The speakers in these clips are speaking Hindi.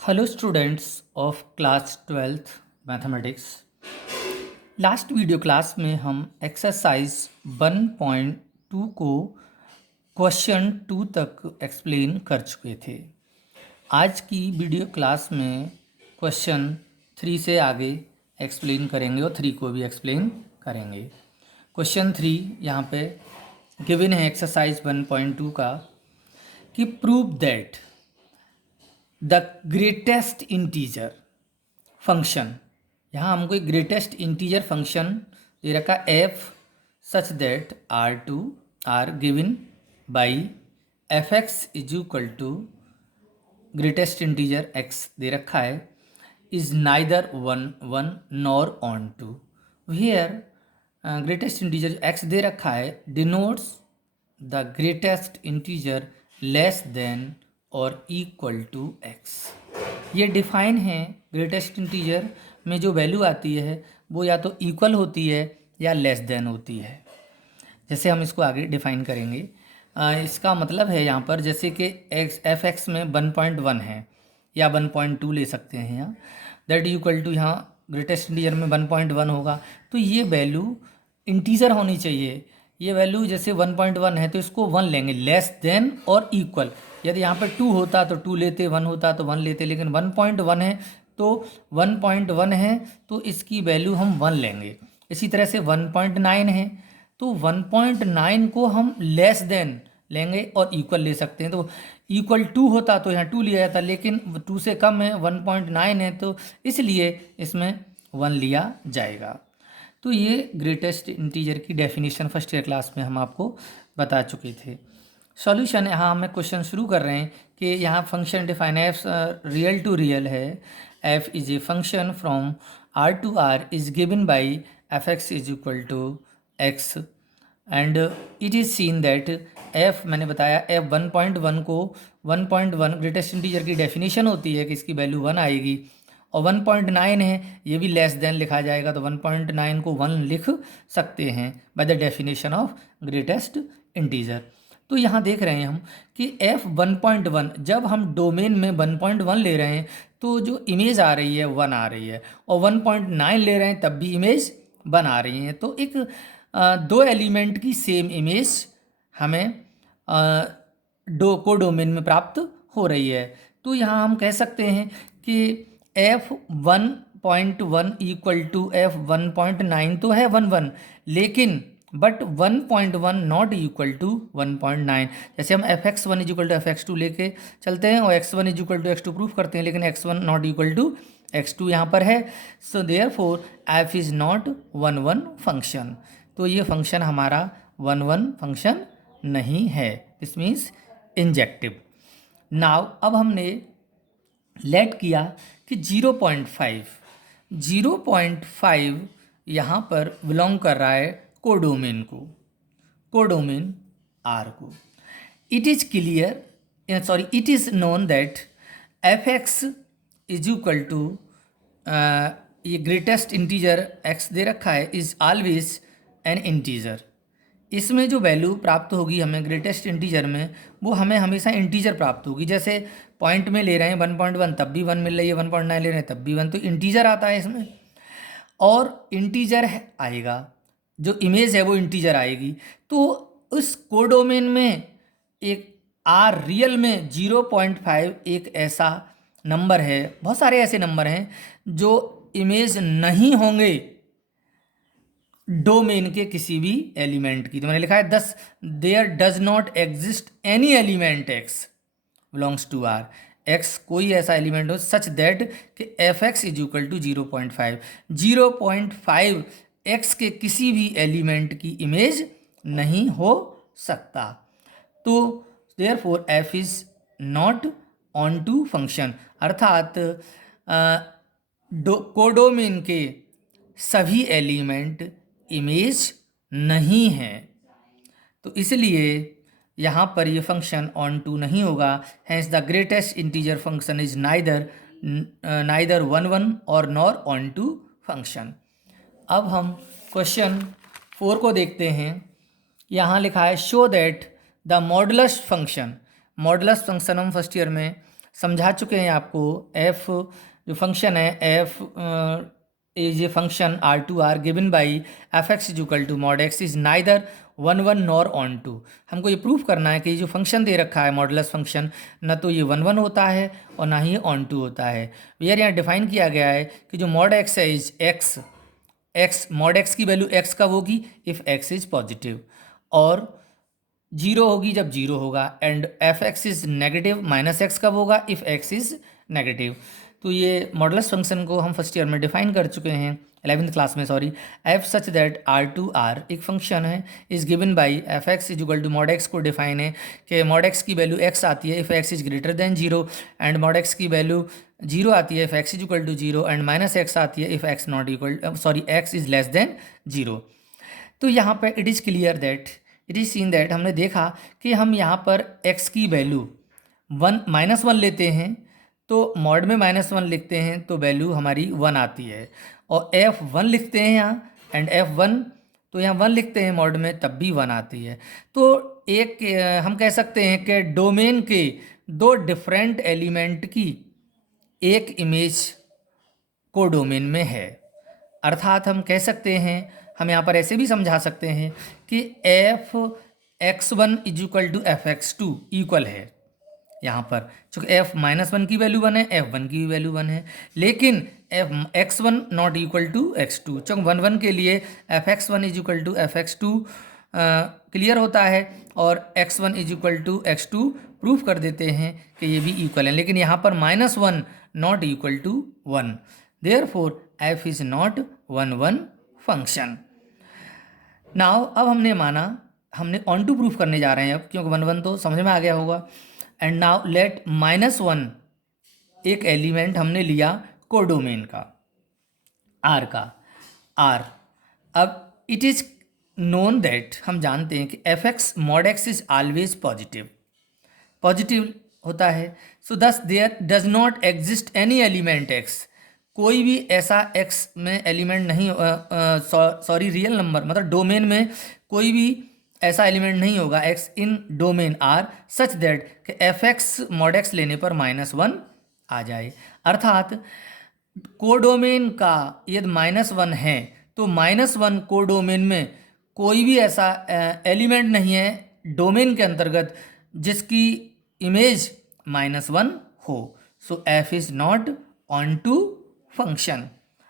Hello students of class 12th mathematics. Last video class में हम एक्सरसाइज 1.2 को क्वेश्चन 2 तक एक्सप्लेन कर चुके थे। आज की वीडियो क्लास में क्वेश्चन 3 से आगे एक्सप्लेन करेंगे और 3 को भी एक्सप्लेन करेंगे। क्वेश्चन 3 यहाँ पे गिवन है एक्सरसाइज 1.2 का कि prove that the greatest integer function, यहाँ हमको एक ग्रेटेस्ट इंटीजर फंक्शन दे रखा F such that R given by F x is equal to greatest integer x दे रखा है is neither one nor onto. Here greatest integer x दे रखा है denotes the greatest integer less than और इक्वल टू एक्स। ये डिफाइन है ग्रेटेस्ट इंटीजर में जो वैल्यू आती है वो या तो इक्वल होती है या लेस देन होती है। जैसे हम इसको आगे डिफाइन करेंगे, इसका मतलब है यहाँ पर जैसे कि एक्स एफ एक्स में 1.1 है या 1.2 ले सकते हैं यहाँ, दैट इक्वल टू यहाँ ग्रेटेस्ट इंटीजर में 1.1 होगा तो ये वैल्यू इंटीजर होनी चाहिए। ये वैल्यू जैसे 1.1 है तो इसको 1 लेंगे, लेस देन और इक्वल। यदि यहाँ पर 2 होता तो 2 लेते, 1 होता तो 1 लेते, लेकिन 1.1 है तो 1.1 है तो इसकी वैल्यू हम 1 लेंगे। इसी तरह से 1.9 है तो 1.9 को हम लेस देन लेंगे और इक्वल ले सकते हैं। तो इक्वल 2 होता तो यहाँ 2 लिया जाता, लेकिन 2 से कम है 1.9 है तो इसलिए इसमें 1 लिया जाएगा। तो ये ग्रेटेस्ट इंटीजर की डेफिनेशन फर्स्ट ईयर क्लास में हम आपको बता चुके थे। सॉल्यूशन, यहाँ हमें क्वेश्चन शुरू कर रहे हैं कि यहाँ function define F real to real है। F is a function from R to R is given by F x is equal to X and it is seen that F, मैंने बताया एफ 1.1 को 1.1 ग्रेटेस्ट इंटीजर की डेफिनेशन होती है कि इसकी वैल्यू 1 आएगी, और 1.9 है ये भी लेस देन लिखा जाएगा तो 1.9 को 1 लिख सकते हैं by the definition of greatest integer. तो यहाँ देख रहे हैं हम कि f 1.1, जब हम डोमेन में 1.1 ले रहे हैं तो जो इमेज आ रही है 1 आ रही है, और 1.9 ले रहे हैं तब भी इमेज 1 आ रही है। तो एक दो एलिमेंट की सेम इमेज हमें को डोमेन में प्राप्त हो रही है। तो यहाँ हम कह सकते हैं कि f 1.1 इक्वल टू f 1.9 तो है 1 लेकिन बट 1.1 नॉट इक्वल टू 1.9। जैसे हम f x 1 is equal to f x 2 लेके चलते हैं और x1 is equal to x2 proof करते हैं, लेकिन x1 not equal to x2 यहाँ पर है। So therefore f is not 1 function. तो ये फंक्शन हमारा 1 फंक्शन नहीं है, दिस मीन्स इंजेक्टिव। नाउ अब हमने लेट किया कि 0.5 यहाँ पर बिलोंग कर रहा है कोडोमेन को, कोडोमेन आर को। It is clear, sorry it is known that f x is equal to, ये ग्रेटेस्ट इंटीजर एक्स दे रखा है, इज़ ऑलवेज एन इंटीजर। इसमें जो वैल्यू प्राप्त होगी हमें ग्रेटेस्ट इंटीजर में, वो हमें हमेशा इंटीजर प्राप्त होगी। जैसे पॉइंट में ले रहे हैं 1.1 तब भी 1 मिल रही है, 1.9 ले रहे हैं तब भी 1, तो इंटीजर आता है इसमें और इंटीजर आएगा, जो इमेज है वो इंटीजर आएगी। तो उस कोडोमेन में एक आर रियल में 0.5 एक ऐसा नंबर है, बहुत सारे ऐसे नंबर हैं जो इमेज नहीं होंगे डोमेन के किसी भी एलिमेंट की। तो मैंने लिखा है 10 there does not exist any element x belongs to R, x कोई ऐसा एलिमेंट हो सच दैट कि f x is equal to 0.5 x के किसी भी एलिमेंट की इमेज नहीं हो सकता। तो therefore f is not onto function, अर्थात कोडोमेन के सभी एलिमेंट इमेज नहीं है, तो इसलिए यहाँ पर ये फंक्शन ऑन टू नहीं होगा। Hence the greatest integer function is neither 1 और नॉर ऑन टू फंक्शन। अब हम क्वेश्चन 4 को देखते हैं। यहाँ लिखा है show that the modulus function, modulus function हम फर्स्ट ईयर में समझा चुके हैं आपको। एफ जो फंक्शन है, F is a function R2R given by F x is equal to mod x is neither 1 1 nor onto. हमको ये प्रूफ करना है कि ये जो फंक्शन दे रखा है मॉडुलस फंक्शन, ना तो ये 1 1 होता है और ना ही ऑन टू होता है। यार यहाँ डिफाइन किया गया है कि जो मॉड एक्स है इज एक्स मॉड एक्स की वैल्यू एक्स कब होगी, इफ़ एक्स इज पॉजिटिव, और जीरो होगी जब जीरो होगा, and F x is negative minus x कब होगा, इफ़ एक्स इज नेगेटिव। तो ये मॉडुलस फंक्शन को हम फर्स्ट ईयर में डिफाइन कर चुके हैं, 11th क्लास में sorry. F such that R2R एक फंक्शन है, is given by F x is equal to mod x को डिफाइन है कि मॉड एक्स की वैल्यू एक्स आती है if x is greater than zero, and mod x की वैल्यू जीरो आती है if x is equal to zero, and minus x आती है if x not equal x is less than zero. तो यहाँ पर it is clear that it is seen that हमने देखा कि हम यहाँ पर x की वैल्यू -1 लेते हैं, तो मॉड में -1 लिखते हैं तो वैल्यू हमारी 1 आती है, और f1 लिखते हैं यहाँ, एंड f1 तो यहाँ 1 लिखते हैं मॉड में तब भी 1 आती है। तो एक हम कह सकते हैं कि डोमेन के दो डिफरेंट एलिमेंट की एक इमेज को डोमेन में है। अर्थात हम कह सकते हैं, हम यहाँ पर ऐसे भी समझा सकते हैं कि f x1 is equal to f x2 equal है यहाँ पर, चूँकि f -1 की वैल्यू 1 है, f1 की वैल्यू 1 है, लेकिन f x1 not equal to x2, चूँकि 1 1 के लिए f x1 is equal to f x2 clear होता है, और x1 is equal to x2 proof कर देते हैं कि ये भी इक्वल है, लेकिन यहाँ पर -1 not equal to 1, therefore f is not 1 1 function. Now अब हमने माना, हमने ऑन टू प्रूफ करने जा रहे हैं अब, क्योंकि 1 1 तो समझ में आ गया होगा। एंड नाउ लेट -1 एक एलिमेंट हमने लिया कोडोमेन का, R का, R। अब इट इज़ नोन दैट हम जानते हैं कि f x mod x is always positive होता है, so thus there does not exist any element x, कोई भी ऐसा x में एलिमेंट नहीं, सॉरी रियल नंबर मतलब डोमेन में कोई भी ऐसा एलिमेंट नहीं होगा x in domain R such that कि एफ एक्स मॉड एक्स लेने पर -1 आ जाए। अर्थात कोडोमेन का यदि -1 है तो -1 कोडोमेन में कोई भी ऐसा एलिमेंट नहीं है डोमेन के अंतर्गत जिसकी इमेज -1 हो, so f is not onto function.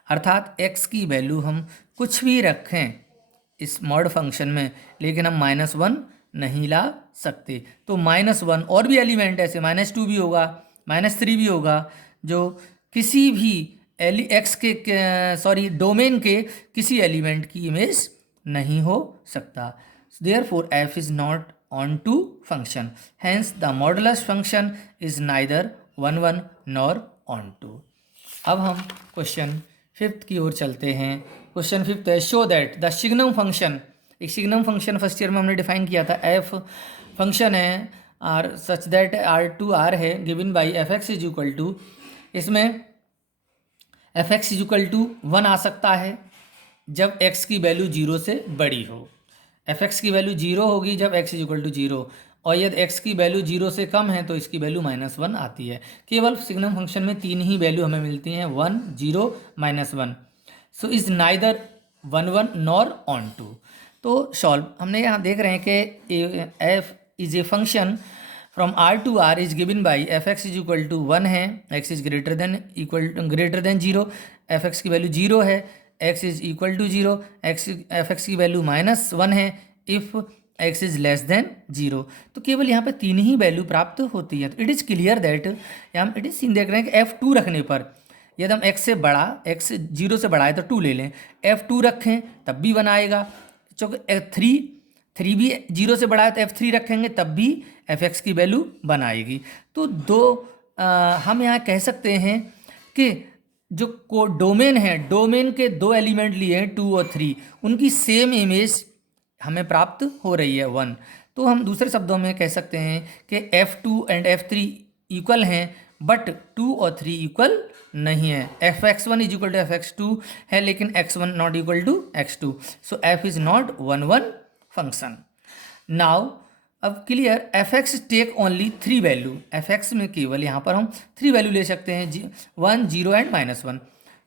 अर्थात x की वैल्यू हम कुछ भी रखें इस मॉड फंक्शन में, लेकिन हम -1 नहीं ला सकते। तो -1 और भी एलिमेंट ऐसे -2 भी होगा, -3 भी होगा, जो किसी भी x के सॉरी डोमेन के किसी एलिमेंट की इमेज नहीं हो सकता। Therefore f is not onto function, hence the modulus function is neither 1 1 nor onto. अब हम क्वेश्चन 5th की ओर चलते हैं। क्वेश्चन 5th है, show that the signum function, एक सिग्नम फंक्शन फर्स्ट ईयर में हमने डिफाइन किया था, एफ फंक्शन है आर सच दैट R2R है given by F x is equal to, इसमें F x is equal to 1 आ सकता है जब x की वैल्यू 0 से बड़ी हो, एफ एक्स की वैल्यू 0 होगी जब x इज इक्वल टू 0, और यदि x की वैल्यू 0 से कम है तो इसकी वैल्यू -1 आती है। केवल सिग्नम फंक्शन में 3 ही वैल्यू हमें मिलती हैं, 1 0 -1, so is neither 1 1 nor onto. तो सॉल्व हमने यहाँ देख रहे हैं कि f इज़ a function from R to R is given by F x is equal to 1 है, x is greater than 0, f x की वैल्यू 0 है, x is equal to 0, f x की वैल्यू -1 है if x is less than 0। तो केवल यहाँ पे 3 ही वैल्यू प्राप्त होती है। तो इट इज़ क्लियर दैट यहाँ इट इज़ सीन देख रहे हैं कि f2 रखने पर यदि हम x से बड़ा, x 0 से बड़ा है तो 2 ले लें, f2 रखें तब भी 1 आएगा, चूँकि 3 भी 0 से बड़ा है तो f3 रखेंगे तब भी f(x) की वैल्यू 1 आएगी। तो हम यहाँ कह सकते हैं कि जो डोमेन है, डोमेन के 2 एलिमेंट लिए हैं 2 और 3, उनकी सेम इमेज हमें प्राप्त हो रही है 1। तो हम दूसरे शब्दों में कह सकते हैं कि f2 एंड f3 इक्वल हैं, बट 2 और 3 इक्वल नहीं है। f(x1) is equal to f(x2) है, लेकिन x1 not equal to x2, so f is not 1 1 function. Now अब clear, F X take only 3 value, F X में केवल यहाँ पर हम 3 वैल्यू ले सकते हैं, 1 0 एंड -1।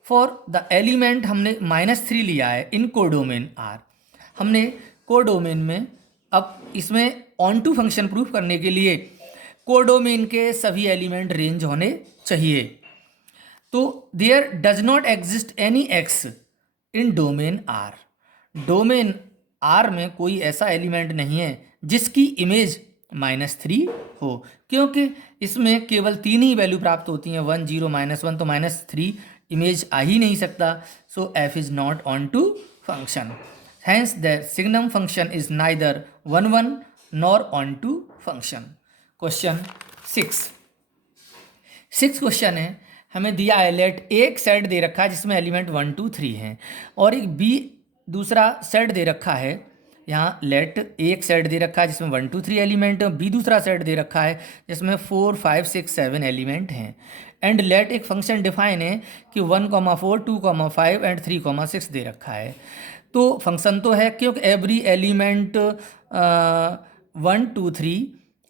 फॉर द एलिमेंट हमने -3 लिया है इन कोडोमेन आर, हमने कोडोमेन में, अब इसमें ऑन टू फंक्शन प्रूफ करने के लिए कोडोमेन के सभी एलिमेंट रेंज होने चाहिए। तो there does not exist any x in domain R, domain R में कोई ऐसा एलिमेंट नहीं है जिसकी इमेज -3 हो, क्योंकि इसमें केवल 3 ही वैल्यू प्राप्त होती हैं, 1 0 -1, तो -3 इमेज आ ही नहीं सकता। So F is not onto function, hence the signum function is neither 1 1 nor onto function. Question 6 question है, हमें दिया है लेट एक सेट दे रखा है जिसमें एलिमेंट 1 2 3 हैं, और एक बी दूसरा सेट दे रखा है, यहाँ लेट एक सेट दे रखा है जिसमें 1 2 3 एलिमेंट, बी दूसरा सेट दे रखा है जिसमें 4 5 6 7 एलिमेंट हैं, एंड लेट एक फंक्शन डिफाइन है कि 1 4 2 5 एंड 3 6 दे रखा है। तो फंक्शन तो है क्योंकि एवरी एलिमेंट 1 2 3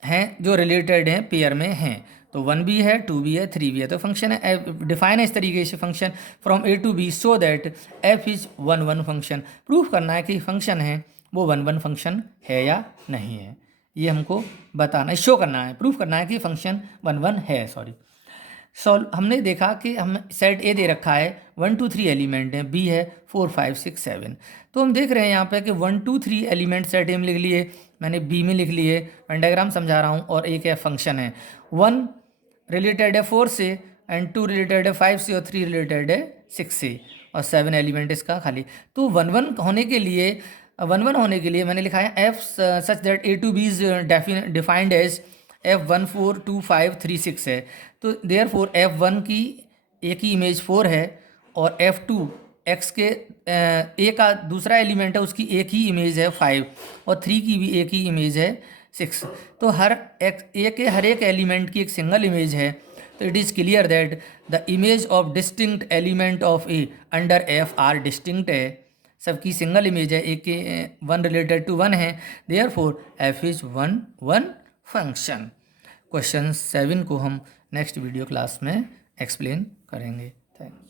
हैं जो रिलेटेड हैं, पेयर में हैं, तो 1 भी है 2 भी है 3 भी है, तो फंक्शन है डिफाइन है इस तरीके से function from A to B so that f is 1 1 function. Proof करना है कि फंक्शन है वो 1 1 फंक्शन है या नहीं है, ये हमको बताना है, शो करना है, प्रूफ करना है कि फंक्शन 1 1 है। सॉल्व, हमने देखा कि हम सेट ए दे रखा है 1 2 3 एलिमेंट हैं, बी है 4 5 6 7, तो हम देख रहे हैं यहाँ पे कि 1 2 3 एलिमेंट सेट ए में लिख लिए, मैंने बी में लिख लिए, मैं डायग्राम समझा रहा हूँ, और एक है फंक्शन है 1 रिलेटेड है 4 से, एंड 2 रिलेटेड है 5 से, और 3 रिलेटेड है 6 से, और 7 एलिमेंट इसका खाली। तो 1 1 होने के लिए मैंने लिखा है f such that A to B is defined as F1 4 2 5 3 6 है, तो देयरफॉर F1 की ए की इमेज 4 है, और F2 एक्स के ए का दूसरा एलिमेंट है उसकी एक ही इमेज है 5, और 3 की भी एक ही इमेज है 6, तो हर ए के हर एक एलिमेंट की एक सिंगल इमेज है। तो it is clear that the image of distinct element of A under F R distinct है, सबकी सिंगल इमेज है, एक के 1 रिलेटेड टू 1 है, therefore f is 1 1 function. Question 7 को हम नेक्स्ट वीडियो क्लास में एक्सप्लेन करेंगे। Thank you.